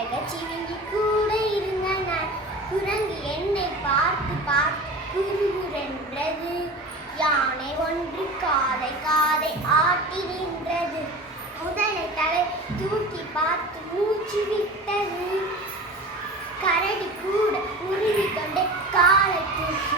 ஒட்டகச்சிவிங்கி கூட இருந்த நான் குரங்கு என்னை பார்த்து பார்த்து குறுகுரென்றது. யானை ஒன்று காதை காதை ஆட்டி நின்றது. முதலை தலை தூக்கி பார்த்து மூச்சு விட்டது. கரடி கூட உருவிக்கொண்டே காலை தூக்கி